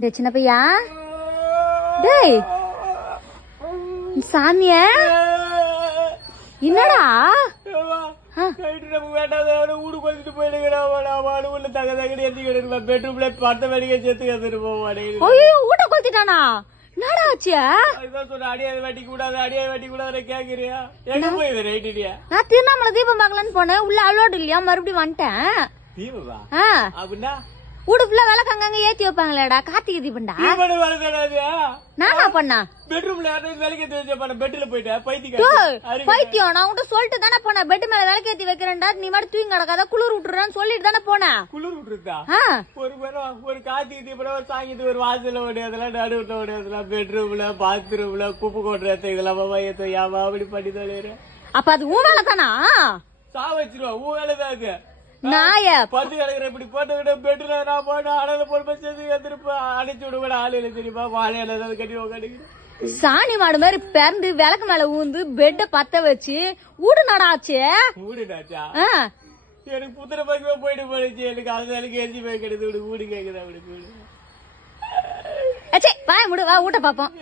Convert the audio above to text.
டேய் சின்ன பையா, டேய் சாமிய என்னடா ஊட்ட கொளுத்திட்டானா? என்னடா ஆச்சு? நான் திருவண்ணாமலை தீபம் பார்க்கலான்னு போனேன், உள்ள அலோடு இல்லையா, மறுபடியும் வந்துட்டேன். வீடு ஃபுல்லா விளக்கு அங்கங்க ஏத்தி வைப்பாங்களேடா, கார்த்திகை தீபம்டா. நானா பண்ணா பைத்தியம்? நான் உன்கிட்ட சொல்லிட்டு தானே போனேன், பெட் மேல விளக்கு ஏத்தி வைக்கிறேன்டா, நீ மட்டும் தூங்கி கிடக்காத, குளிர் விட்டுறான்னு சொல்லிட்டு தானே போனேன். குளிர் விட்டுருக்கா? ஒரு கார்த்திகை தீபம் சாங்கிட்டு ஒரு வாசல ஓடியதெல்லாம், நடுவுல ஓடியதெல்லாம், பெட்ரூம்ல பாத்ரூம்ல குப்பை கொட்டுறது இதெல்லாம் அப்படி பண்ணி தொலைற. அப்ப அது ஊ வேலை தானா? சா வச்சிருவா, ஊ வேலைதான் அது. நாய பத்து கிடக்குற இப்படி போட்டு பெட்ல நான் போட்டு அடல போட்டு திருப்ப அடைச்சு விடுவேன். ஆளுல தெரியுமா வாழையில கட்டி உட்காந்து சாணி மாடு மாதிரி பிறந்து விளக்கு மேல ஊந்து பெட்ட பத்த வச்சு ஊடு நடாச்சு. ஊடுனாச்சா? எனக்கு புத்திர பக்கமே போயிட்டு போயிடுச்சு. எனக்கு அது எரிஞ்சு போய் கிடையாது. வீடு கேக்குது. அப்படி வாய முடு, வா ஊட்ட பாப்போம்.